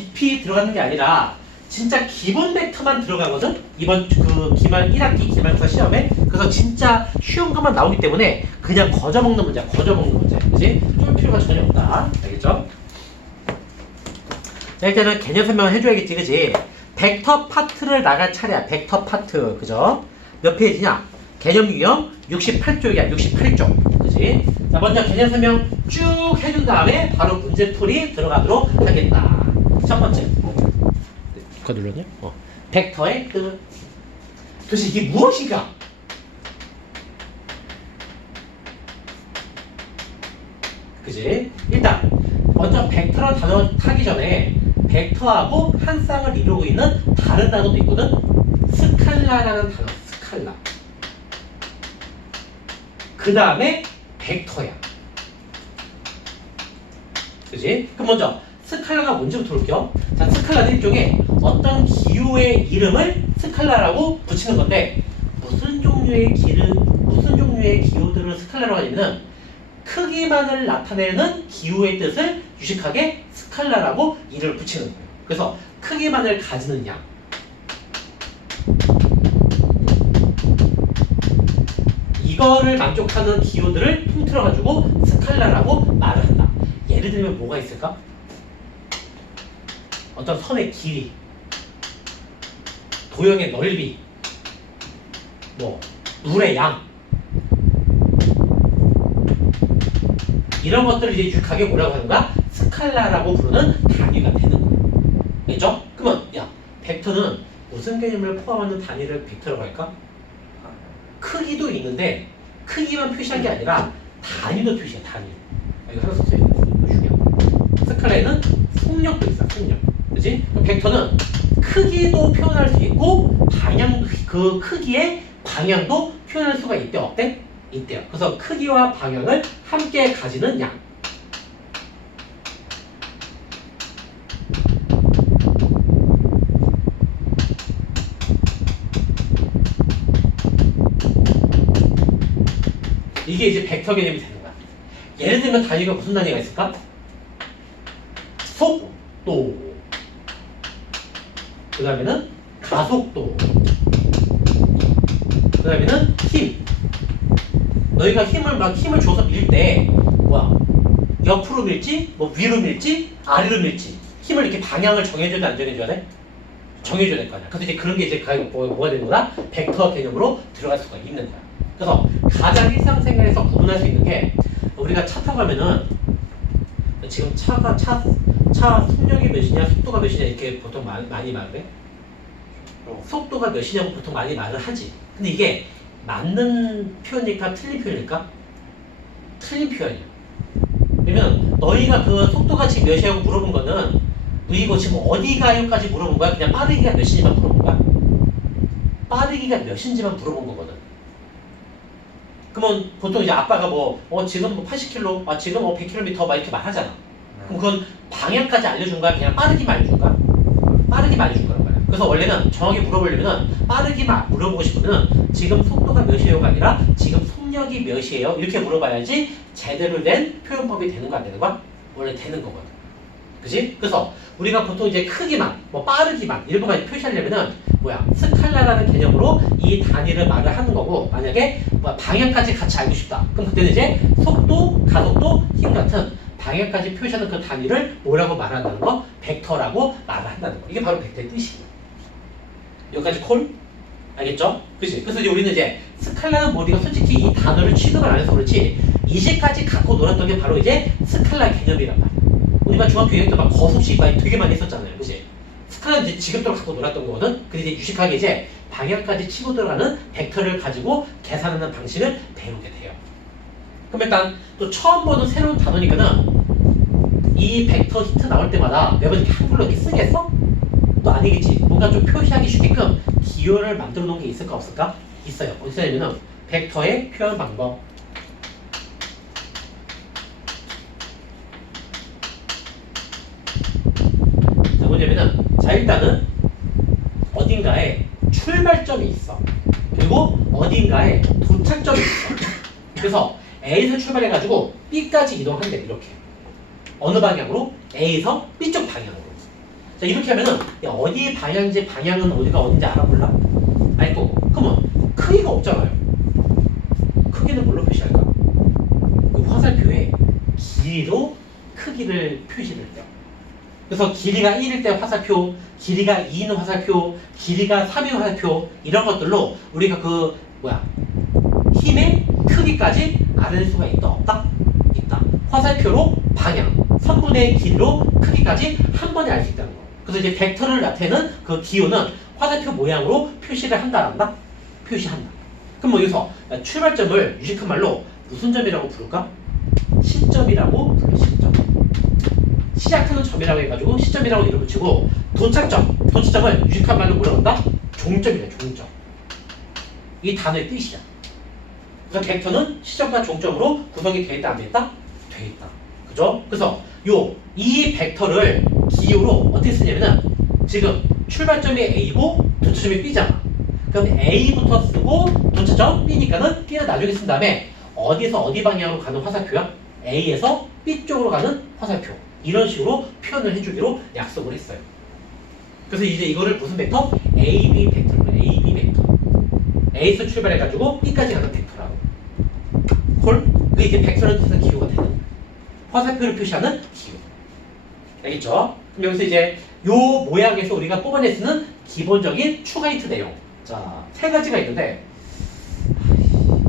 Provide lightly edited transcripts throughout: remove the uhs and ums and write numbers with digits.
깊이 들어가는 게 아니라 진짜 기본 벡터만 들어가거든? 이번 그 기말 1학기 기말고사 시험에. 그래서 진짜 쉬운 것만 나오기 때문에 그냥 거저먹는 문제야. 거저먹는 문제. 그치? 쫄 필요가 전혀 없다. 알겠죠? 자, 일단은 개념 설명을 해줘야겠지. 그치? 벡터 파트를 나갈 차례야. 벡터 파트. 그죠? 몇 페이지냐? 개념 유형 68쪽이야. 68쪽. 그치? 자, 먼저 개념 설명 쭉 해준 다음에 바로 문제풀이 들어가도록 하겠다. 첫 번째. 그거 눌렀냐? 벡터의 뜻. 도대체 이게 무엇인가? 그지? 일단 먼저 벡터라는 단어 타기 전에 벡터하고 한 쌍을 이루고 있는 다른 단어도 있거든? 스칼라라는 단어. 스칼라. 그 다음에 벡터야. 그지? 그럼 먼저 스칼라가 뭔지부터 볼게요. 자, 스칼라는 일종의 어떤 기호의 이름을 스칼라라고 붙이는 건데 무슨 종류의 기호들을 스칼라라고 하냐면 크기만을 나타내는 기호의 뜻을 유식하게 스칼라라고 이름을 붙이는 거예요. 그래서 크기만을 가지는 양. 이거를 만족하는 기호들을 통틀어가지고 스칼라라고 말을 한다. 예를 들면 뭐가 있을까? 어떤 선의 길이, 도형의 넓이, 뭐 물의 양, 이런 것들을 이제 유익하게 뭐라고 하는 거야? 스칼라라고 부르는 단위가 되는 거야. 알겠죠? 그러면 야, 벡터는 무슨 개념을 포함하는 단위를 벡터라고 할까? 크기도 있는데 크기만 표시한 게 아니라 단위도 표시해. 단위. 이거 하나 썼어요. 이거 중요해. 스칼라에는 속력도 있어. 속력. 그치? 벡터는 크기도 표현할 수 있고 방향, 그 크기의 방향도 표현할 수가 있대. 어때? 있대요. 그래서 크기와 방향을 함께 가지는 양. 이게 이제 벡터 개념이 되는 거야. 예를 들면 단위가 무슨 단위가 있을까? 속도. 그 다음에는 가속도. 그 다음에는 힘. 너희가 힘을 줘서 밀 때, 뭐야, 옆으로 밀지, 뭐 위로 밀지, 아래로 밀지, 힘을 이렇게 방향을 정해줘야 돼, 안 정해줘야 돼? 정해줘야 될 거 아니야. 그래서 이제 그런 게 이제 뭐가 되는 거다? 벡터 개념으로 들어갈 수가 있는 거야. 그래서 가장 일상생활에서 구분할 수 있는 게, 우리가 차 타고 가면은, 지금 차 속력이 몇이냐, 속도가 몇이냐, 이렇게 보통 많이 말을 해. 속도가 몇이냐고 보통 많이 말을 하지. 근데 이게 맞는 표현일까 틀린 표현일까? 틀린 표현이야. 왜냐면 너희가 그 속도가 지금 몇이냐고 물어본 거는 이거 지금 어디 가요까지 물어본 거야? 그냥 빠르기가 몇인지만 물어본 거야? 빠르기가 몇인지만 물어본 거거든. 그러면 보통 이제 아빠가 지금 80km, 지금 100km 막 이렇게 말하잖아. 그럼 그건 방향까지 알려준 거야? 그냥 빠르기만 알려준 거야? 빠르기만 알려준 거란 말이야. 그래서 원래는 정확히 물어보려면 빠르기만 물어보고 싶으면 지금 속도가 몇이에요가 아니라 지금 속력이 몇이에요? 이렇게 물어봐야지 제대로 된 표현법이 되는 거 안 되는 거야? 원래 되는 거거든. 그지? 그래서 우리가 보통 이제 크기만, 빠르기만 이런 것만 표시하려면은 스칼라라는 개념으로 이 단위를 말을 하는 거고, 만약에 방향까지 같이 알고 싶다. 그럼 그때는 이제 속도, 가속도, 힘 같은 방향까지 표시하는 그 단위를 뭐라고 말한다는 거? 벡터라고 말을 한다는 거. 이게 바로 벡터의 뜻이에요. 여기까지 콜? 알겠죠? 그치? 그래서 이제 우리는 이제 스칼라는 우리가 솔직히 이 단어를 취급을 안 해서 그렇지 이제까지 갖고 놀았던 게 바로 이제 스칼라 개념이란 말이야. 우리가 중학교 2학년 때 막 거듭식 되게 많이 했었잖아요. 그치? 스칼라는 이제 지금도록 갖고 놀았던 거거든? 근데 이제 유식하게 이제 방향까지 치고 들어가는 벡터를 가지고 계산하는 방식을 배우게 돼요. 그럼 일단 또 처음 보는 새로운 단어니까는 이 벡터 히트 나올 때마다 매번 이렇게 한글로 이렇게 쓰겠어? 또 아니겠지. 뭔가 좀 표시하기 쉽게끔 기호를 만들어 놓은 게 있을까 없을까? 있어요. 어디서 하냐면은 벡터의 표현 방법. 자, 뭐냐면은 일단은 어딘가에 출발점이 있어. 그리고 어딘가에 도착점이 있어. 그래서 A에서 출발해가지고 B까지 이동한대. 이렇게 어느 방향으로? A에서 B쪽 방향으로. 자, 이렇게 하면은 야, 어디 방향인지 방향은 어디가 어딘지 알아볼라? 알고. 그러면 크기가 없잖아요. 크기는 뭘로 표시할까? 그 화살표에 길이로 크기를 표시를 해요. 그래서 길이가 1일 때 화살표, 길이가 2는 화살표, 길이가 3인 화살표 이런 것들로 우리가 그 힘의 크기까지 알 수가 있다 없다? 있다. 화살표로 방향, 3분의 길이로 크기까지 한 번에 알 수 있다는 거. 그래서 이제 벡터를 나타내는 그 기호는 화살표 모양으로 표시를 한다, 한다? 표시한다. 그럼 뭐 여기서 출발점을 유식한 말로 무슨 점이라고 부를까? 시점이라고 불러, 시점. 시작하는 점이라고 해가지고 시점이라고 이름 붙이고 도착점을 유식한 말로 뭐라고 한다? 종점이다, 종점. 이 단어의 뜻이야. 그래서 벡터는 시점과 종점으로 구성이 되어 있다, 안 되어 있다? 되어 있다. 그죠? 그래서 이 벡터를 기호로 어떻게 쓰냐면은 지금 출발점이 A고 도착점이 B잖아. 그럼 A부터 쓰고 도착점 B니까는 B는 나중에 쓴 다음에 어디에서 어디 방향으로 가는 화살표야? A에서 B 쪽으로 가는 화살표. 이런 식으로 표현을 해주기로 약속을 했어요. 그래서 이제 이거를 무슨 벡터? AB 벡터로 해. AB 벡터. A에서 출발해가지고 B까지 가는 벡터라고. 그게 이제 벡터를 뜻하는 기호가 되는 거야. 화살표를 표시하는 기호. 알겠죠? 그럼 여기서 이제 요 모양에서 우리가 뽑아낼 수 있는 기본적인 추가히트 내용. 자, 3가지가 있는데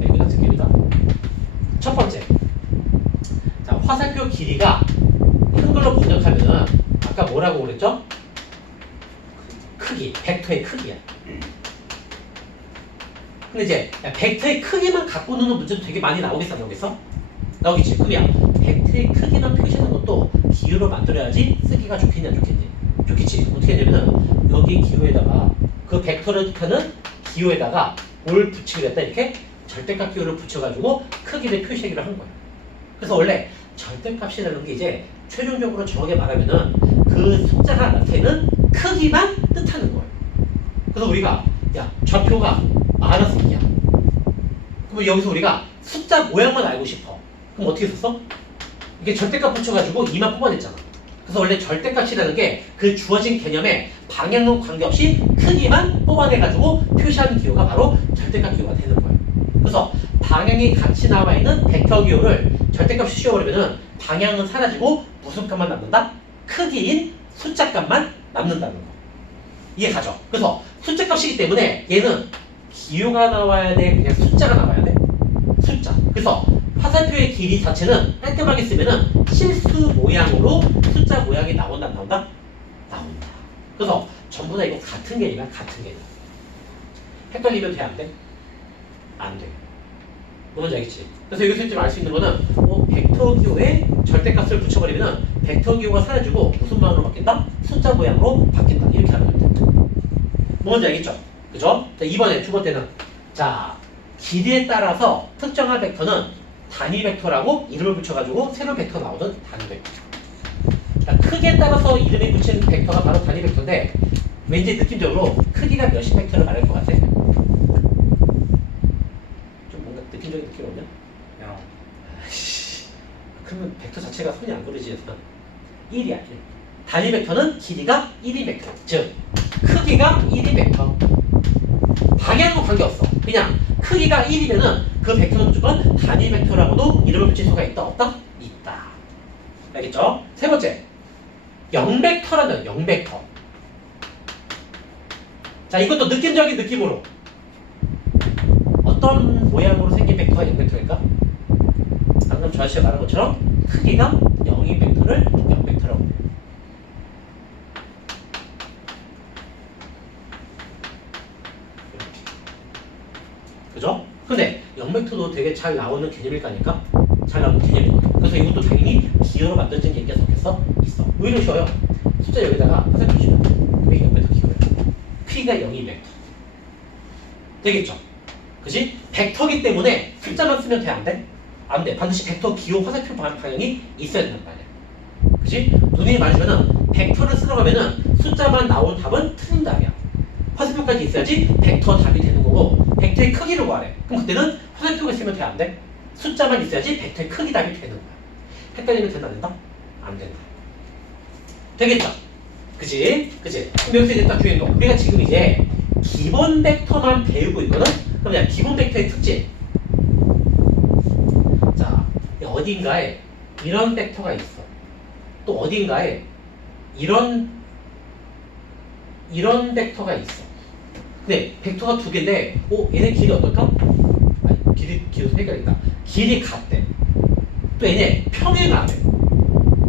여기다 듣기입니다. 첫 번째. 자, 화살표 길이가 한글로 번역하면은 아까 뭐라고 그랬죠? 크기, 벡터의 크기야. 근데 이제 벡터의 크기만 갖고 노는 문제도 되게 많이 나오겠어, 안 나오겠어? 나오겠지. 그럼 벡터의 크기만 표시하는 것도 기호로 만들어야지 쓰기가 좋겠냐, 좋겠니? 좋겠지. 어떻게 하냐면은 여기 기호에다가 그 벡터를 뜻하는 기호에다가 뭘 붙이게 됐다, 이렇게 절대값 기호를 붙여가지고 크기를 표시하기로 한 거야. 그래서 원래 절대값이라는 게 이제 최종적으로 정확하게 말하면은 그 숫자가 나타내는 크기만 뜻하는 거예요. 그래서 우리가 좌표가 -2야. 그럼 여기서 우리가 숫자 모양만 알고 싶어. 그럼 어떻게 썼어? 이게 절대값 붙여가지고 2만 뽑아냈잖아. 그래서 원래 절대값이라는 게 그 주어진 개념에 방향과 관계없이 크기만 뽑아내가지고 표시하는 기호가 바로 절대값 기호가 되는 거예요. 그래서 방향이 같이 나와 있는 벡터 기호를 절대값이 씌워버리면은 방향은 사라지고 무슨 값만 남는다? 크기인 숫자 값만 남는다는 거. 이해 가죠? 그래서 숫자 값이기 때문에 얘는 기호가 나와야 돼? 그냥 숫자가 나와야 돼? 숫자. 그래서 화살표의 길이 자체는 깔끔하게 쓰면은 실수 모양으로 숫자 모양이 나온다, 안 나온다? 나온다. 그래서 전부 다 이거 같은 개념이야, 같은 개념. 헷갈리면 돼, 안 돼? 안 돼. 뭔지 알겠지? 그래서 여기서 좀 알 수 있는 거는 벡터 기호에 절대값을 붙여버리면 벡터 기호가 사라지고 무슨 모양으로 바뀐다? 숫자 모양으로 바뀐다. 이렇게 하면 돼. 뭔지 알겠죠? 그죠? 자, 이번에 두 번째는 자, 길이에 따라서 특정한 벡터는 단위 벡터라고 이름을 붙여가지고 새로운 벡터 나오던 단위 벡터. 자, 크기에 따라서 이름이 붙인 벡터가 바로 단위 벡터인데 왠지 느낌적으로 크기가 몇십 벡터를 말할 것 같아? 느낌적인 느낌 오냐? 야, 그러면 벡터 자체가 손이 안 그려지잖아. 1이야, 1. 단위 벡터는 길이가 1인 벡터. 즉, 크기가 1인 벡터. 방향과 관계없어. 그냥 크기가 1이면은 그 벡터는 무조건 단위 벡터라고도 이름을 붙일 수가 있다, 없다? 있다. 알겠죠? 세 번째. 0벡터라는 0벡터. 자, 이것도 느낌적인 느낌으로. 어떤 모양으로 생긴 벡터가 0벡터일까? 방금 저 아저씨가 말한 것처럼 크기가 0인 벡터를 0벡터라고 해요. 그죠? 근데 0벡터도 되게 잘 나오는 개념일 거니까 잘 나오는 개념이거든. 그래서 이것도 당연히 기호로 만들어진 게 있겠어? 없겠어? 있어. 오히려 쉬워요. 숫자 여기다가 화살표 주면 그게 0벡터 기호야. 크기가 0인 벡터. 되겠죠? 그지? 벡터기 때문에 숫자만 쓰면 돼? 안 돼? 안 돼. 반드시 벡터 기호 화살표 방향이 있어야 된단 말이야. 그지? 누누이 말해주면은 벡터를 쓰러 가면은 숫자만 나온 답은 틀린 답이야. 화살표까지 있어야지 벡터 답이 되는 거고 벡터의 크기를 구하래. 그럼 그때는 화살표가 있으면 돼? 안 돼? 숫자만 있어야지 벡터의 크기 답이 되는 거야. 헷갈리면 된다 안 된다? 안 된다. 되겠죠? 그지? 그지? 그럼 여기서 이제 딱 중요한 거. 우리가 지금 이제 기본 벡터만 배우고 있거든? 그럼 그냥 기본 벡터의 특징. 자, 어딘가에 이런 벡터가 있어. 또 어딘가에 이런 벡터가 있어. 근데 벡터가 두 개인데, 얘네 길이 어떨까? 아니, 길이 헷갈린다. 길이 같대. 또 얘네 평행하대.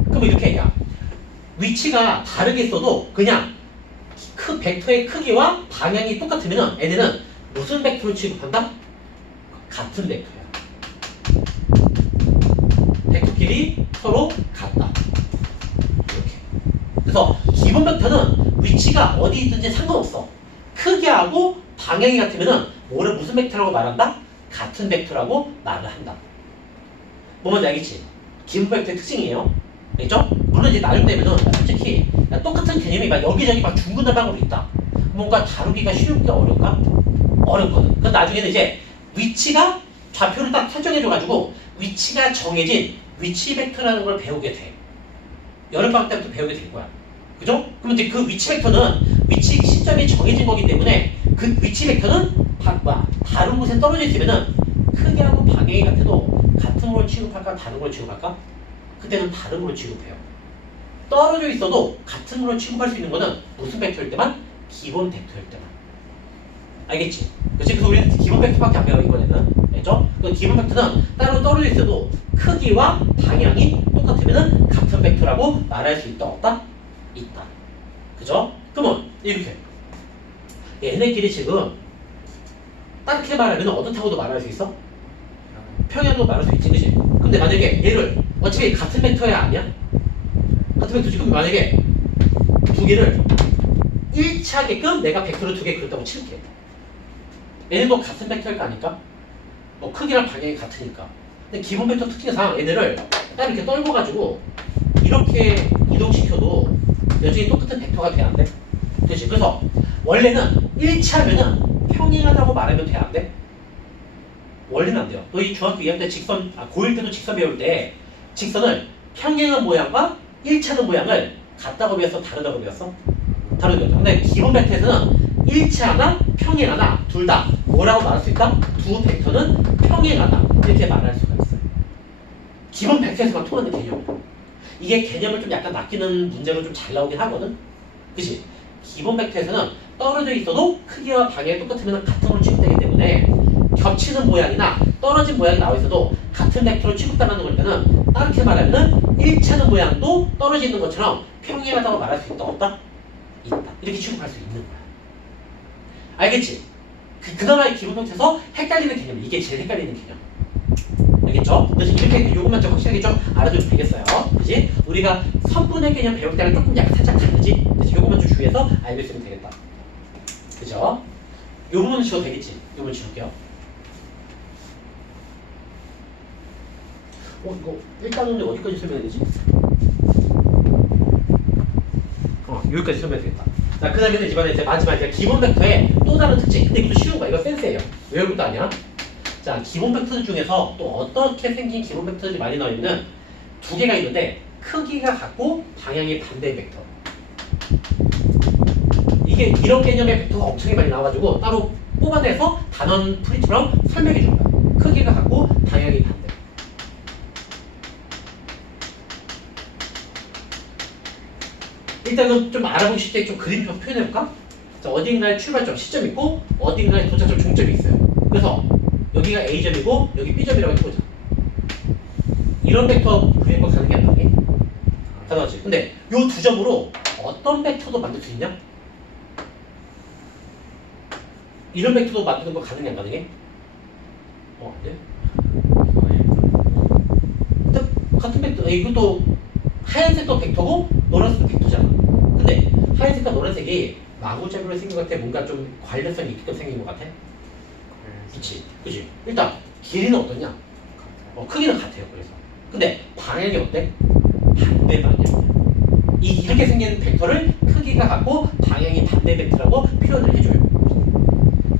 그럼 이렇게 얘기야. 위치가 다르게 있어도 그냥 벡터의 크기와 방향이 똑같으면 얘네는 무슨 벡터로 취급한다? 같은 벡터야. 벡터끼리 서로 같다. 이렇게. 그래서 기본 벡터는 위치가 어디 있든지 상관없어. 크기하고 방향이 같으면 뭐를 무슨 벡터라고 말한다? 같은 벡터라고 말을 한다. 뭐만 알겠지? 기본 벡터의 특징이에요. 알겠죠? 물론 이제 나름 되면은 솔직히 똑같은 개념이 막 여기저기 막 중구난방으로 있다. 뭔가 다루기가 쉬울까 어려울까? 어렵거든. 그래서 나중에는 이제 위치가 좌표를 딱 설정해줘가지고 위치가 정해진 위치 벡터라는 걸 배우게 돼. 여름방학 때부터 배우게 될 거야. 그죠? 그럼 이제 그 위치 벡터는 위치 시점이 정해진 거기 때문에 그 위치 벡터는 다른 곳에 떨어져 있으면은 크기하고 방향이 같아도 같은 걸 취급할까 다른 걸 취급할까? 그때는 다른 걸 취급해요. 떨어져 있어도 같은 걸 취급할 수 있는 거는 무슨 벡터일 때만? 기본 벡터일 때만. 알겠지? 그렇지? 그래서 우리는 기본 벡터밖에 안 배워 이번에는. 알죠? 그 기본 벡터는 따로 떨어져 있어도 크기와 방향이 똑같으면 같은 벡터라고 말할 수 있다 없다? 있다. 그죠? 그러면 이렇게 얘네끼리 지금 딱히 말하면 어떻다고도 말할 수 있어? 평행도 말할 수 있지, 그치? 근데 만약에 얘를 어차피 같은 벡터야 아니야? 같은 벡터 지금 만약에 두 개를 일치하게끔 내가 벡터를 두 개 그렸다고 칠게. 얘네도 같은 벡터일 거 아닐까? 뭐 크기랑 방향이 같으니까. 근데 기본 벡터 특징상 얘네를 딱 이렇게 떨궈가지고 이렇게 이동시켜도 여전히 똑같은 벡터가 돼야 안 돼? 그렇지? 그래서 원래는 일치하면은 평행하다고 말하면 돼야 안 돼? 원래는 안 돼요. 너희 중학교 2학년 때 고1 때도 직선 배울 때 직선을 평행한 모양과 일치하는 모양을 같다고 배웠어? 다르다고 배웠어? 다르다고 배웠어. 근데 기본 벡터에서는 일치하나 평행하나 둘 다 뭐라고 말할 수 있다? 두 벡터는 평행하다 이렇게 말할 수가 있어요. 기본 벡터에서만 통하는 개념이에요. 이게 개념을 좀 약간 낚이는 문제로 좀 잘 나오긴 하거든? 그치? 기본 벡터에서는 떨어져 있어도 크기와 방향이 똑같으면 같은 걸 취급되기 때문에 겹치는 모양이나 떨어진 모양이 나와 있어도 같은 벡터로 취급당하는 거니까는 다르게 말하면 일치하는 모양도 떨어져 있는 것처럼 평행하다고 말할 수 있다 없다? 있다. 이렇게 취급할 수 있는 거야. 알겠지? 그나마의 기본 벡터에서 헷갈리는 개념, 이게 제일 헷갈리는 개념. 알겠죠? 그래서 이렇게 요것만 좀 확실하게 좀 알아두면 되겠어요. 그지? 우리가 선분의 개념 배울 때랑 조금 약간 살짝 다르지? 그래서 요것만 좀 주의해서 알고 있으면 되겠다. 그죠? 요 부분은 지워도 되겠지? 요 부분 지울게요. 이거 일단은 어디까지 설명해야 되지? 여기까지 설명해야 되겠다. 자, 그 다음에는 이번에 이제 마지막 이제 기본 벡터의 또 다른 특징. 근데 이것도 쉬운 거야. 이거 센스예요. 외울 것도 아니야. 자, 기본 벡터 중에서 또 어떻게 생긴 기본 벡터들이 많이 나와 있는 두 개가 있는데 크기가 같고 방향이 반대의 벡터. 이게 이런 개념의 벡터가 엄청 많이 나와가지고 따로 뽑아내서 단원 프린트랑 설명해 준 거야. 크기가 같고 방향이 반대. 일단은 좀 알아보기 쉽게 좀 그림표 표현해볼까? 자, 어딘가에 출발점, 시점 있고 어딘가에 도착점, 종점이 있어요. 그래서 여기가 A점이고 여기 B점이라고 해보자. 이런 벡터 그리는 거 가능해 안 가능해? 가능하지. 근데 이 두 점으로 어떤 벡터도 만들 수 있냐? 이런 벡터도 만드는 거 가능해 안 가능해? 안 돼? 같은 벡터, 이것도 하얀색도 벡터고 노란색도 벡터잖아. 근데 하얀색과 노란색이 마구잡이로 생긴 것 같아? 뭔가 좀 관련성이 있게끔 생긴 것 같아? 그치? 그치? 일단 길이는 어떠냐? 크기는 같아요. 그래서 근데 방향이 어때? 반대 방향이야. 이렇게 생긴 벡터를 크기가 같고 방향이 반대 벡터라고 표현을 해줘요.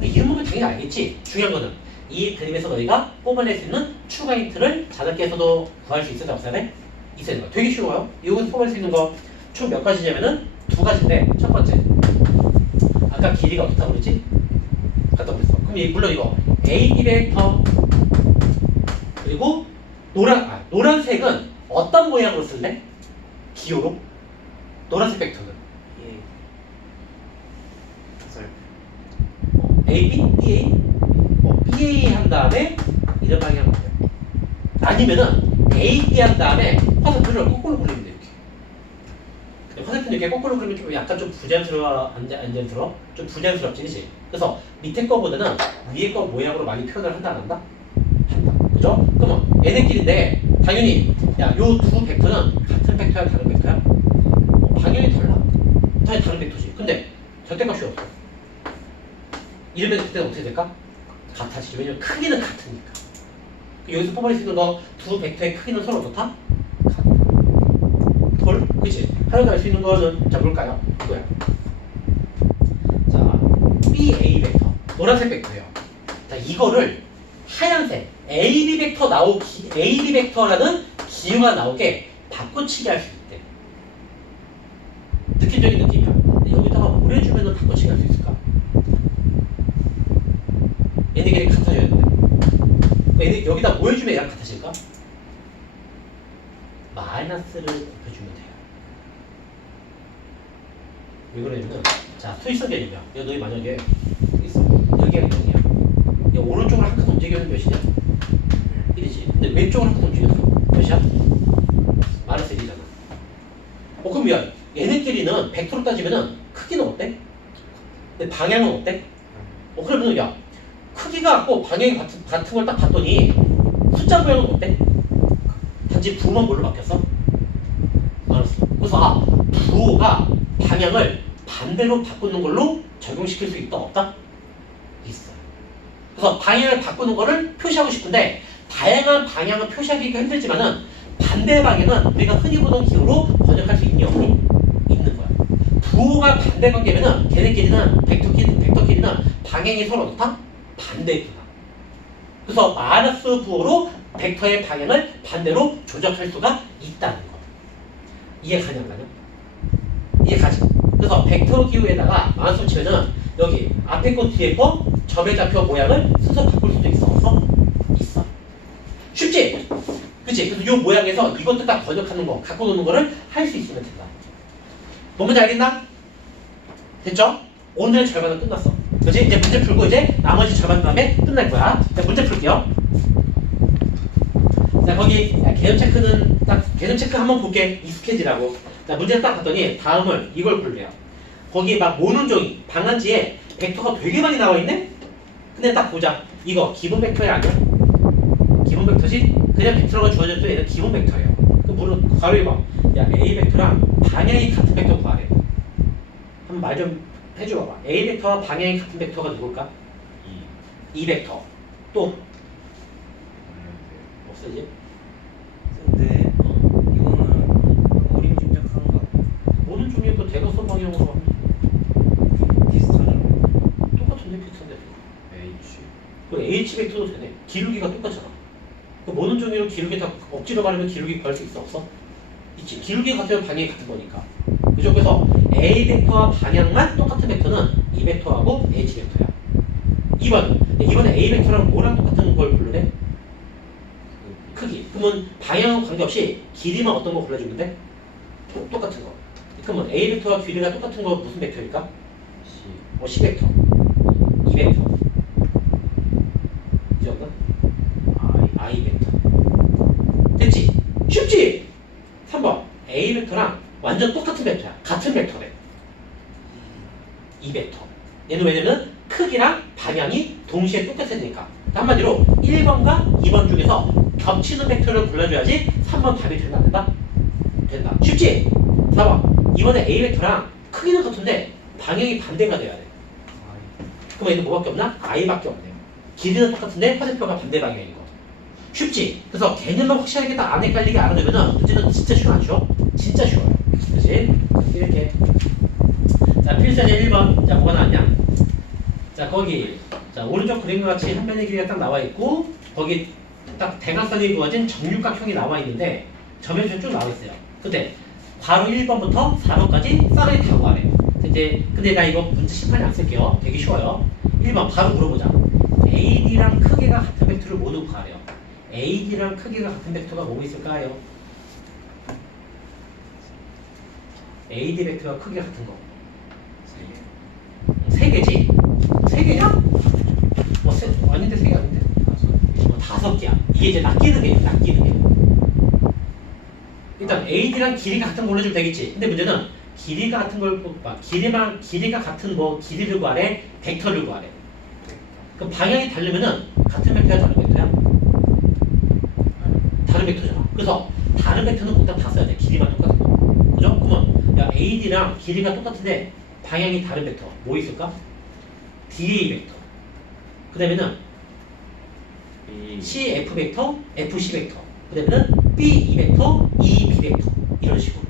이런 부분 당연히 알겠지? 중요한 거는 이 그림에서 너희가 뽑아낼 수 있는 추가 힌트를 자기께서도 구할 수 있어야 없어야 돼? 있어야 되는 거야. 되게 쉬워요. 이곳에서 뽑아낼 수 있는 거 총 몇 가지냐면은 두 가지인데 첫 번째 아까 길이가 어떻다고 그랬지? 같다고 그랬어. 그럼 물론 이거 AB 벡터 그리고 노란색은 어떤 모양으로 쓸래? 기호로? 노란색 벡터는 예. 설. AB, BA, BA 한 다음에 이런 방향으로 돼. 아니면은 AB 한 다음에 화살표를 거꾸로 그리면 돼 이렇게. 화살표 이렇게 거꾸로 그리면 좀 약간 좀 부자연스러워 안 자연스러워? 좀 부자연스럽지, 그치? 그래서 밑에 거보다는 위에 거 모양으로 많이 표현을 한다 안 한다? 한다. 그죠? 그러면 얘네끼리인데 당연히 야 요 두 벡터는 같은 벡터야 다른 벡터야? 방향이 달라. 당연히 다른 벡터지. 근데 절대값이 없어. 이러면 그때는 어떻게 될까? 같아지죠. 왜냐면 크기는 같으니까. 여기서 뽑아낼 수 있는 거 두 벡터의 크기는 서로 어떻다? 같다. 헐? 그치? 하나도 알 수 있는 거는 자 볼까요? 이거야. 자, BA 벡터. 노란색 벡터예요. 자, 이거를 하얀색 AB 벡터라는 기호가 나오게 바꿔치기 할 수 있대. 느낌적인 느낌이야. 근데 여기다가 뭘 해주면 바꿔치기 할 수 있을까? 얘네끼리 같아져야 되는데. 얘네 여기다 뭐 해주면 얘랑 같아질까? 마이너스를 곱해주면 돼요. 왜 그러냐면, 자, 수익성 개념이야. 너희 만약에 있어. 여기가 0이야. 야, 오른쪽으로 한 칸 움직이면 몇이냐? 1이지. 근데 왼쪽으로 한 칸 움직였어. 몇이야? 마이너스 1이잖아. 그럼 야, 얘네끼리는 벡터로 따지면은 크기는 어때? 근데 방향은 어때? 그러면 야, 크기가 같고 방향이 같은 걸 딱 봤더니 숫자 모양은 어때? 단지 부호만 뭘로 바뀌었어? 알았어. 그래서 부호가 방향을 반대로 바꾸는 걸로 적용시킬 수 있다 없다? 있어. 그래서 방향을 바꾸는 거를 표시하고 싶은데 다양한 방향을 표시하기가 힘들지만은 반대 방향은 우리가 흔히 보던 기호로 번역할 수 있니 없니? 있는 거야. 부호가 반대 관계면은 걔네끼리는 벡터끼리는 방향이 서로 어떻다? 반대구나. 그래서 마이너스 부호로 벡터의 방향을 반대로 조작할 수가 있다는 거. 이해 가냐 안 가냐? 이해 가지. 그래서 벡터 기호에다가 마이너스 치면은 여기 앞에 거 뒤에 거 점의 좌표 모양을 순서 바꿀 수도 있어 없어? 있어. 쉽지? 그치? 그래서 이 모양에서 이것도 딱 번역하는 거 갖고 노는 거를 할 수 있으면 된다. 뭔지 알겠나? 됐죠? 오늘 절반은 끝났어. 그치? 이제 문제 풀고 이제 나머지 절반 다음에 끝날 거야. 자, 문제 풀게요. 자, 거기 개념 체크는 딱 개념 체크 한번 볼게. 익숙해지라고. 자, 문제 딱 봤더니 다음을 이걸 볼래요. 거기 막 모눈종이 방안지에 벡터가 되게 많이 나와 있네. 근데 딱 보자. 이거 기본 벡터야 아니야? 기본 벡터지? 그냥 벡터가 주어져도 얘는 기본 벡터예요. 그 물은 가로 봐. 야, A 벡터랑 방향이 같은 벡터 구하래. 한번 말 좀 해줘봐봐. A 벡터와 방향이 같은 벡터가 누굴까? 2 벡터. 또 없어 이제? 근데 이거는 어림짐작한 거 같아. 모든 종류의 그 대각선 방향으로 하면 비슷하잖아. 똑같은데 비슷한데. H. 그 H 벡터도 되네. 기울기가 똑같잖아. 그 모든 종류로 기울기 다 억지로 가려면 기울기 구할 수 있어 없어? 있지. 기울기 같으면 방향이 같은 거니까. 그죠? 그래서 A 벡터와 방향만 똑같은 벡터는 E 벡터하고 H 벡터야. 2번은 A 벡터랑 뭐랑 똑같은 걸 불러내? 크기. 그러면 방향은 관계없이 길이만 어떤 거 골라주면 돼? 똑같은 거. 그러면 A 벡터와 길이가 똑같은 거 무슨 벡터일까? C 벡터. E 벡터. 기억나? I 벡터. 됐지? 쉽지? 3번. A 벡터랑 완전 똑같은 벡터야. 같은 벡터래. E 벡터. 얘는 왜냐면 크기랑 방향이 동시에 똑같으니까. 한마디로 1번과 2번 중에서 겹치는 벡터를 골라줘야지 3번 답이 된다 안 된다? 된다. 쉽지? 4번. 이번에 A 벡터랑 크기는 같은데 방향이 반대가 돼야 돼. 그럼 얘는 뭐밖에 없나? I밖에 없네요. 길이는 똑같은데 화살표가 반대 방향인 거. 쉽지? 그래서 개념만 확실하게 딱 안 헷갈리게 알아두면은 문제는 진짜 쉬워 안 쉬워? 진짜 쉬워요. 그치? 이렇게. 자, 필사제 1번. 자, 뭐가 나왔냐? 자, 거기. 자, 오른쪽 그림과 같이 한 변의 길이가 딱 나와 있고, 거기 딱 대각선이 그어진 정육각형이 나와 있는데, 점에서 쭉 나와 있어요. 근데 괄호 1번부터 4번까지 썰을 다 구하래. 이제 근데 나 이거 문제 심판이 안 쓸게요. 되게 쉬워요. 1번 바로 물어보자. AD랑 크기가 같은 벡터를 모두 구하래요. AD랑 크기가 같은 벡터가 뭐가 있을까요? AD 벡터와 크기가 같은 거. 세 개지? 세 개냐? 아닌데 세 개 아닌데? 다섯 개야. 이게 이제 낚이는 게 낚이는 게. 일단 AD랑 길이가 같은 걸로 해주면 되겠지. 근데 문제는 길이가 같은 걸 길이가 같은 뭐 길이를 구하래, 벡터를 구하래. 그럼 방향이 다르면은 같은 벡터야 다른 벡터야? 다른 벡터잖아. 그래서 다른 벡터는 꼭 다 써야 돼. 길이만 똑같은 거. 그죠? 그러면 야 AD랑 길이가 똑같은데 방향이 다른 벡터 뭐 있을까? DA 벡터. 그 다음에는 CF 벡터, FC 벡터. 그 다음에는 BE 벡터, EB 벡터. 이런 식으로.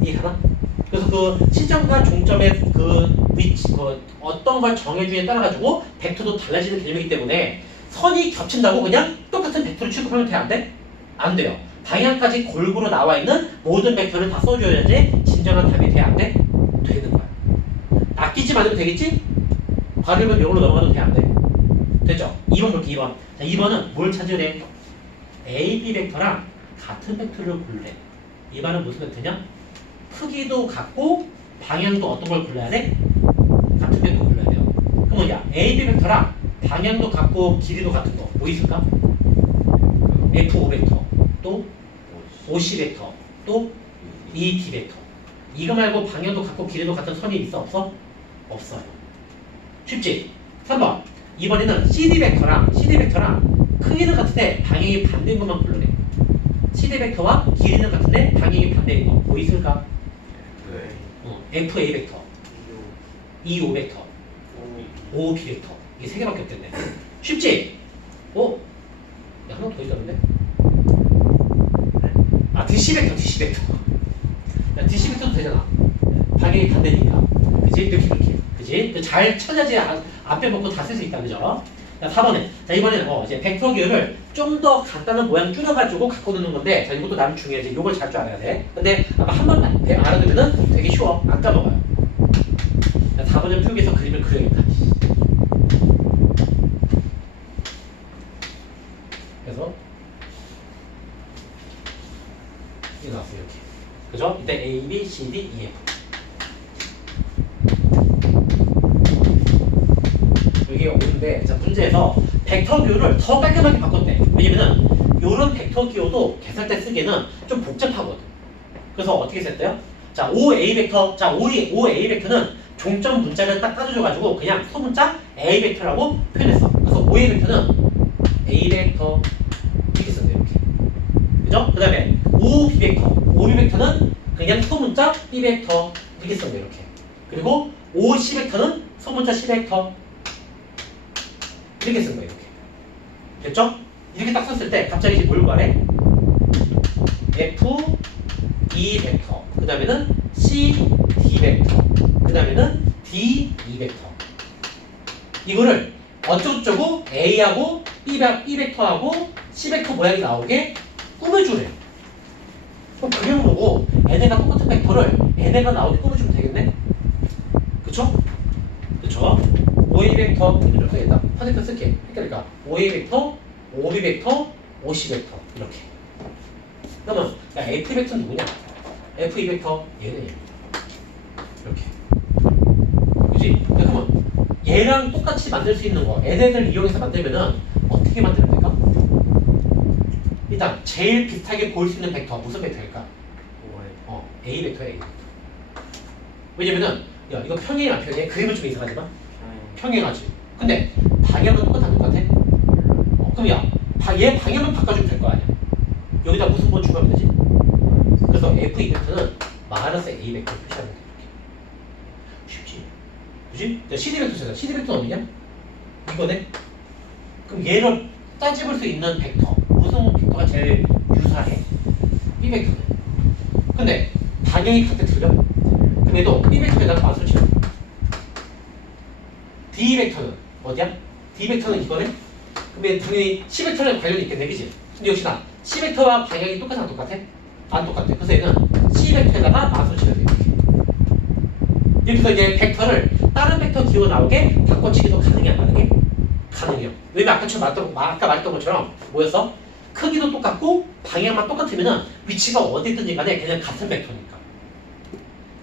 이해가나? 그래서 그 시점과 종점의 그 위치, 어떤 걸 정해주에 따라 가지고 벡터도 달라지는 개념이기 때문에 선이 겹친다고 그냥 똑같은 벡터를 취급하면 돼? 안 돼? 안 돼요. 방향까지 골고루 나와 있는 모든 벡터를 다 써줘야지 진정한 답이 돼? 안 돼? 되는 거야. 아끼지 말아도 되겠지? 발음은 이걸로 넘어가도 돼? 안 돼? 됐죠? 2번 볼게 2번. 자 2번은 뭘 찾으래? AB 벡터랑 같은 벡터를 고르래. 2번은 무슨 벡터냐? 크기도 같고 방향도 어떤 걸 골라야 돼? 같은 벡터 골라야 돼요. 그러면 야 AB 벡터랑 방향도 같고 길이도 같은 거 뭐 있을까? F5 벡터 또 OC 벡터 또 ET 벡터. 이거 말고 방향도 같고 길이도 같은 선이 있어 없어? 없어요. 쉽지? 3번. 이번에는 CD 벡터랑 크기는 같은데 방향이 반대인 것만 고르래. CD 벡터와 길이는 같은데 방향이 반대인 거 뭐 있을까? FA 벡터, EO 벡터, OB 벡터. 이게 세 개밖에 없겠네. 쉽지? 야, 하나 더 있다는데? DC 벡터. 야, DC 벡터도 되잖아. 방향이 반대니까. 그치? 이렇게. 그치? 잘 찾아야지 안 빼먹고 다 쓸 수 있다. 그죠? 자, 4번에. 자, 이번에는 이제 벡터 기호를 좀 더 간단한 모양 줄여가지고 갖고 노는 건데, 자, 이것도 나름 중요하지. 이걸 잘 줄 알아야 돼. 근데 아마 한 번만 알아두면은 되게 쉬워. 안 까먹어요. 자, 4번을 표기해서 그림을 그려야겠다. 그래서 이게 나왔어요. 이렇게. 그죠? 이때 A, B, C, D, E, F. 여기가 오는데, 자, 문제에서 벡터 기호를 더 깔끔하게 바꿨대. 왜냐면은 요런 벡터 기호도 계산 때 쓰기에는 좀 복잡하거든. 그래서 어떻게 썼대요? 자, OA 벡터. 자, OA 벡터는 종점 문자를 딱 따져줘가지고 그냥 소문자 A 벡터라고 표현했어. 그래서 OA 벡터는 A 벡터 이렇게 썼대. 이렇게. 그죠? 그 다음에 OB 벡터는 그냥 소문자 B 벡터 이렇게 썼네. 이렇게. 그리고 OC 벡터는 소문자 C 벡터 이렇게 쓴 거예요. 이렇게. 됐죠? 이렇게 딱 썼을 때 갑자기 이제 뭘 구하래? F, E 벡터. 그 다음에는 C, D 벡터. 그 다음에는 D, E 벡터. 이거를 어쩌고저쩌고 A하고 B 벡터하고 C 벡터 모양이 나오게 꾸며주래. 그럼 그냥 보고 얘네가 똑같은 벡터를 얘네가 나오게 꾸며주면 되겠네? 그쵸? 그쵸? OA 벡터 이렇게 써야겠다. 화살표 쓸게. 그러니까 OA 벡터, OB 벡터, OC 벡터 이렇게. 그러면 야, F 벡터는 누구냐? F2 벡터 얘는 이렇게. 그치? 그러면 얘랑 똑같이 만들 수 있는 거 얘네들 이용해서 만들면은 어떻게 만들면 될까? 일단 제일 비슷하게 보일 수 있는 벡터 무슨 벡터일까? A 벡터야. A 벡터. 왜냐면은 야 이거 평행이 안 평행해? 그림은 좀 이상하지만 평행하지. 근데 방향은 똑같아? 그럼 야, 얘 방향만 바꿔주면 될 거 아니야? 여기다 무슨 번 추가하면 되지? 그래서 F2 벡터는 마이너스 A 벡터 표시하면 돼. 이렇게. 쉽지? 그지? CD 벡터 찾아. CD 벡터 어디냐? 이거네? 그럼 얘를 따집을 수 있는 벡터 무슨 벡터가 제일 유사해? B 벡터네. 근데 방향이 같아 틀려? 그럼 얘도 B 벡터에다가 맞을 치워. D 벡터는 어디야? D 벡터는 이거네? 그럼 당연히 C 벡터랑 관련이 있겠네, 그치? 근데 역시나 C 벡터와 방향이 똑같아? 안 똑같아. 그래서 얘는 C 벡터에다가 마수를 쳐야 돼. 이렇게 해서 이제 벡터를 다른 벡터 기호 나오게 바꿔치기도 가능해 안 가능해? 가능해요. 왜냐면 아까 말했던 것처럼 뭐였어? 크기도 똑같고 방향만 똑같으면은 위치가 어디 있든지 간에 그냥 같은 벡터니까.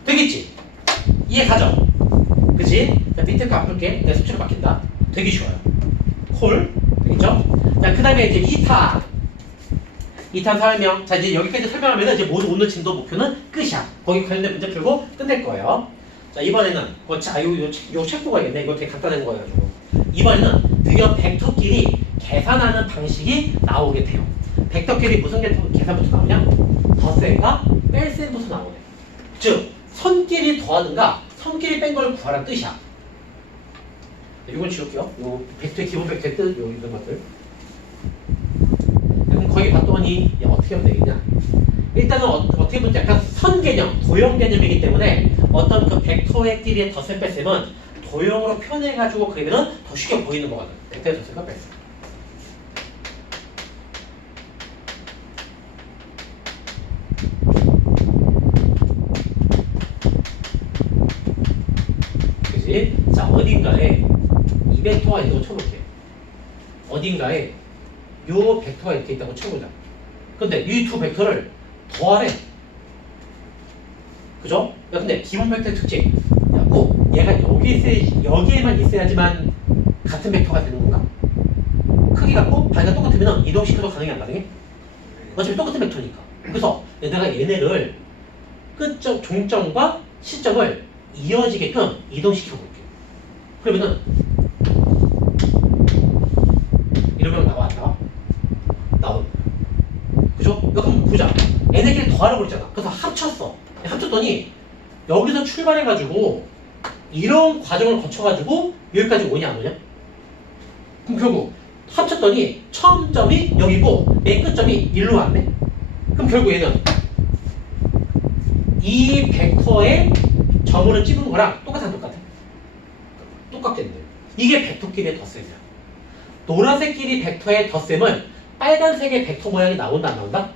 되겠지? 이해 가죠? 그치? 자, 밑에 거 안 풀게. 내가 수치로 바뀐다. 되게 쉬워요. 콜. 되겠죠? 자, 그 다음에 이제 2탄. 2탄 설명. 자, 이제 여기까지 설명하면 이제 모두 오늘 진도 목표는 끝이야. 거기 관련된 문제 풀고 끝낼 거예요. 자, 이번에는, 요 책 보고야겠네. 이거 되게 간단한 거여가지고. 이번에는 드디어 벡터끼리 계산하는 방식이 나오게 돼요. 벡터끼리 무슨 계산부터 나오냐? 덧셈과 뺄셈부터 나오네. 즉, 선끼리 더하든가 선끼리 뺀 걸 구하라는 뜻이야. 이건 지울게요. 요 벡터의 기본 벡터의 뜻, 요 이런 것들. 그럼 거기 봤더니 어떻게 하면 되겠냐? 일단은 어떻게 보면 약간 선 개념, 도형 개념이기 때문에 어떤 그 벡터의 끼리의 덧셈 뺄셈은 도형으로 표현해가지고 그리면은 더 쉽게 보이는 거거든. 벡터의 덧셈과 뺄셈. 그치? 자, 어딘가에 이 벡터가 있다고 쳐볼게. 어딘가에 요 벡터가 이렇게 있다고 쳐보자. 근데 이 두 벡터를 더하래. 그죠? 야, 근데 기본 벡터의 특징. 야, 꼭 얘가 여기에만 있어야지만 같은 벡터가 되는 건가? 크기가 꼭 반이가 똑같으면 이동시켜도 가능해 안 가능해? 어차피 똑같은 벡터니까. 그래서 내가 얘네를 끝점, 종점과 시점을 이어지게끔 이동시켜 볼게. 그러면은 이러면 나와 안 나와? 나올 거야. 그죠? 그럼 보자. 얘네끼리 더하라고 그랬잖아. 그래서 합쳤어. 합쳤더니 여기서 출발해가지고 이런 과정을 거쳐가지고 여기까지 오냐 안 오냐? 그럼 결국 합쳤더니 처음 점이 여기고 맨 끝점이 일로 왔네? 그럼 결국 얘는 이 벡터의 점으로 찍은 거랑 똑같아 안 똑같아? 똑같겠네. 이게 벡터끼리의 덧셈이야. 노란색끼리 벡터의 덧셈은 빨간색의 벡터 모양이 나온다 안 나온다?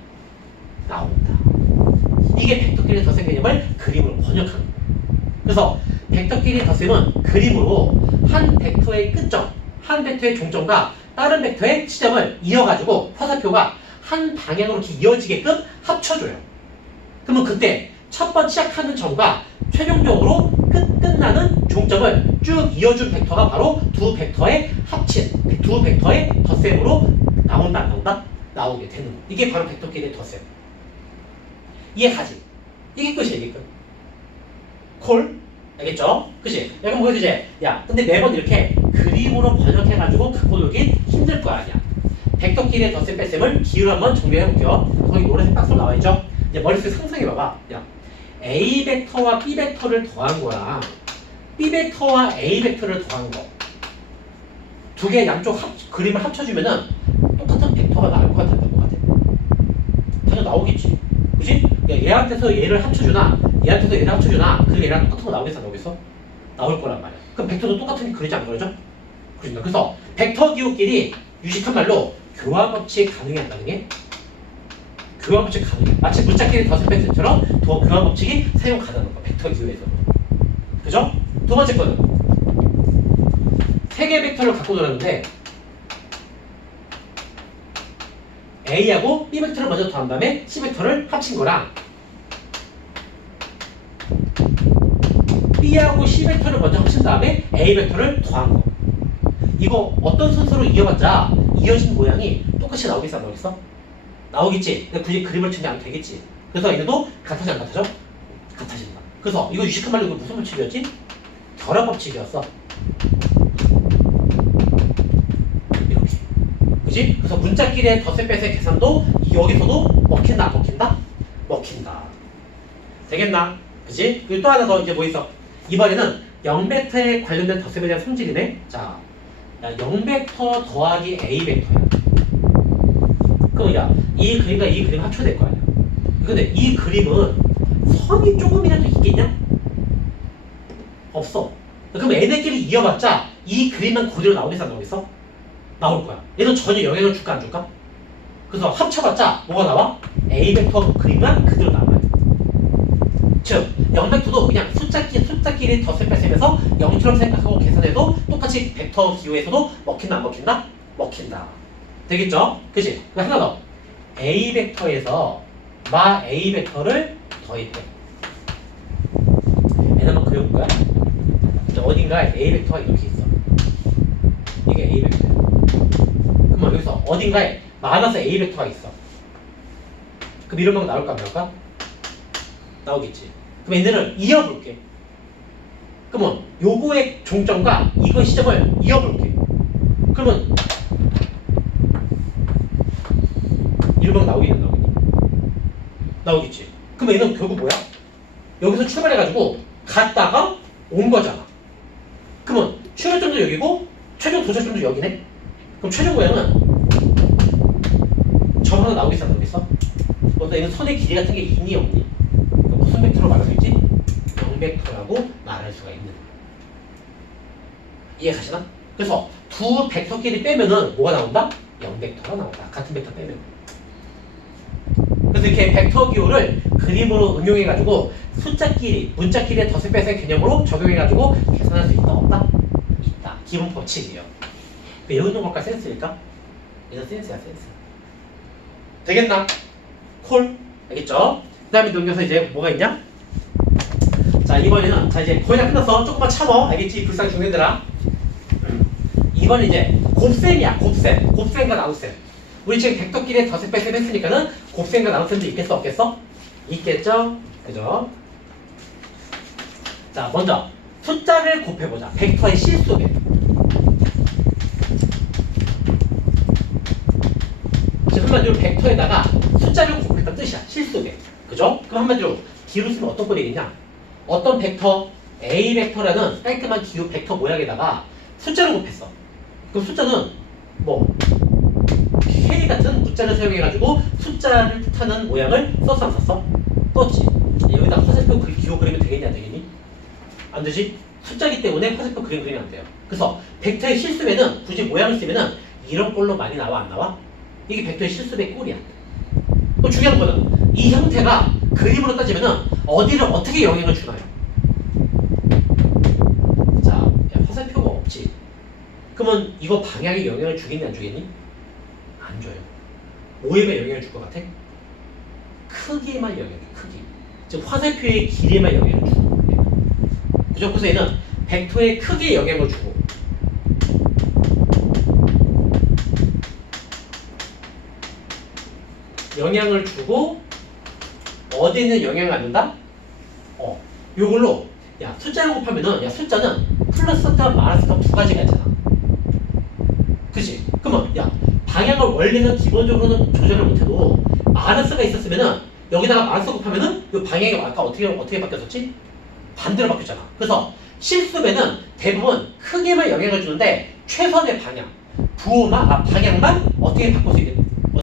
나온다. 이게 벡터끼리 덧셈 개념을 그림으로 번역하는 거야. 그래서 벡터끼리 덧셈은 그림으로 한 벡터의 끝점, 한 벡터의 종점과 다른 벡터의 시점을 이어가지고 화살표가 한 방향으로 이렇게 이어지게끔 합쳐줘요. 그러면 그때 첫 번째 시작하는 점과 최종적으로 끝나는 종점을 쭉 이어준 벡터가 바로 두 벡터의 합친, 두 벡터의 덧셈으로 나온다 안 나온다? 나오게 되는 거야. 이게 바로 벡터끼리의 덧셈. 이해 가지? 이게 끝이야, 이게 끝. 콜? 알겠죠? 그치? 약간 뭐지 이제, 야, 근데 매번 이렇게 그림으로 번역해가지고 갖고 놀기 힘들 거 아니야. 벡터끼리의 덧셈 뺄셈을 기호로 한번 정리해볼게요. 거기 노란색 박스로 나와있죠? 이제 머릿속에 상상해봐봐. 야, A 벡터와 B 벡터를 더한 거랑 B 벡터와 A 벡터를 더한 거. 두 개 양쪽 그림을 합쳐주면은 똑같은 벡터가 나올 것 같아, 뭐 같아? 당연히 나오겠지. 그치? 얘한테서 얘를 합쳐주나, 얘한테서 얘를 합쳐주나, 그리고 얘랑 똑같은 거 나오겠어, 나오겠어? 나올 거란 말이야. 그럼 벡터도 똑같은 게 그리지 안 그러죠? 그러니까 그래서 벡터 기호끼리 유식한 말로 교환 법칙 가능해 안 가능해? 교환 법칙 가능해. 마치 문자끼리 덧셈 뺄셈처럼 교환 법칙이 사용 가능한 거야. 벡터 기호에서. 그죠? 두 번째 거는 세 개의 벡터를 갖고 놀았는데 A하고 B 벡터를 먼저 더한 다음에 C 벡터를 합친 거랑 B하고 C 벡터를 먼저 합친 다음에 A 벡터를 더한 거. 이거 어떤 순서로 이어봤자 이어진 모양이 똑같이 나오겠어 안 나오겠어? 나오겠지. 근데 굳이 그림을 치면 안 되겠지. 그래서 얘네도 같아져 안 같아져? 같아진다. 그래서 이거 유식한 말로 이거 무슨 법칙이었지? 결합 법칙이었어. 이렇게. 그치? 그래서 문자끼리의 덧셈 뺄셈 계산도 여기서도 먹힌다 안 먹힌다? 먹힌다. 되겠나? 그치? 그리고 또 하나 더 이제 뭐 있어? 이번에는 0벡터에 관련된 덧셈에 대한 성질이네. 자, 야, 0벡터 더하기 A 벡터야. 그럼 야, 이 그림과 이 그림 합쳐야 될 거 아니야. 근데 이 그림은 선이 조금이라도 있겠냐? 없어. 그럼 얘네끼리 이어봤자 이 그림만 그대로 나오겠어 안 나오겠어? 나올 거야. 얘는 전혀 영향을 줄까 안 줄까? 그래서 합쳐봤자 뭐가 나와? A 벡터 그림만 그대로 나와요. 즉 0벡터도 그냥 숫자끼리 덧셈 뺄셈해서 0처럼 생각하고 계산해도 똑같이 벡터 기호에서도 먹힌다 안 먹힌다? 먹힌다. 되겠죠? 그치? 그 하나 더. A 벡터에서 마 A 벡터를 더입해. 얘는 한번 그려볼까요? 어딘가에 A 벡터가 이렇게 있어. 이게 A 벡터야. 그러면 여기서 어딘가에 마이너스 A 벡터가 있어. 그럼 이런 거 나올까 안 나올까? 나오겠지. 그럼 얘네를 이어볼게. 그러면 요거의 종점과 이거의 시점을 이어볼게. 그러면 이런 거 나오겠니 안 나오겠니? 나오겠지. 그럼 얘는 결국 뭐야? 여기서 출발해가지고 갔다가 온 거잖아. 그러면 출발점도 여기고 최종 도착점도 여기네. 그럼 최종 모양은 점 하나 나오겠어 안 나오겠어? 그런데 얘는 선의 길이 같은 게 있니 없니? 그럼 무슨 벡터로 말할 수 있지? 0벡터라고 말할 수가 있는 거야. 이해 가시나? 그래서 두 벡터끼리 빼면은 뭐가 나온다? 0벡터가 나온다. 같은 벡터 빼면. 그래서 이렇게 벡터 기호를 그림으로 응용해가지고 숫자끼리, 문자끼리의 덧셈 뺄셈 개념으로 적용해가지고 계산할 수 있다 없다? 있다. 기본 법칙이에요. 외우는 것과 센스일까? 이건 센스야 센스. 되겠나? 콜? 알겠죠? 그 다음에 넘겨서 이제 뭐가 있냐? 자 이번에는 자 이제 거의 다 끝났어. 조금만 참어. 알겠지? 불쌍 중년들아. 이번엔 이제 곱셈이야. 곱셈과 나눗셈. 우리 지금 벡터끼리 덧셈 뺄셈 했으니까는 곱셈과 나눗셈도 있겠어 없겠어? 있겠죠? 그죠? 자 먼저 숫자를 곱해보자. 벡터의 실수배. 즉 한마디로 벡터에다가 숫자를 곱했다는 뜻이야. 실수배. 그죠? 그럼 한마디로 기호를 쓰면 어떤 꼴이 되겠냐? 어떤 벡터 A 벡터라는 깔끔한 기호 벡터 모양에다가 숫자를 곱했어. 그럼 숫자는 뭐 K 같은 문자를 사용해가지고 숫자를 뜻하는 모양을 썼어 안 썼어? 썼지. 여기다 화살표 기호 그리면 되겠냐 안 되겠니? 안 되지? 숫자기 때문에 화살표 그리면 안 돼요. 그래서 벡터의 실수배는 굳이 모양을 쓰면은 이런 꼴로 많이 나와 안 나와? 이게 벡터의 실수배 꼴이야. 또 중요한 거는 이 형태가 그림으로 따지면은 어디를 어떻게 영향을 주나요? 자, 야, 화살표가 없지. 그러면 이거 방향에 영향을 주겠니 안 주겠니? 안 줘요. 뭐에만 영향을 줄 것 같아? 크기에만 영향을 줘. 크기. 즉 화살표의 길이에만 영향을 주고. 그죠? 그래서 얘는 벡터의 크기에 영향을 주고 어디는 영향을 안 준다? 요걸로 야 숫자를 곱하면은 야 숫자는 플러스과 마이너스가 두 가지가 있잖아. 그치? 그러면 야 방향을 원래는 기본적으로는 조절을 못해도 마이너스가 있었으면은 여기다가 마이너스 곱하면은 요 방향이 아까 어떻게 바뀌었었지? 반대로 바뀌었잖아. 그래서 실수배는 대부분 크기에만 영향을 주는데 최선의 방향, 방향만 어떻게 바꿀 수 있는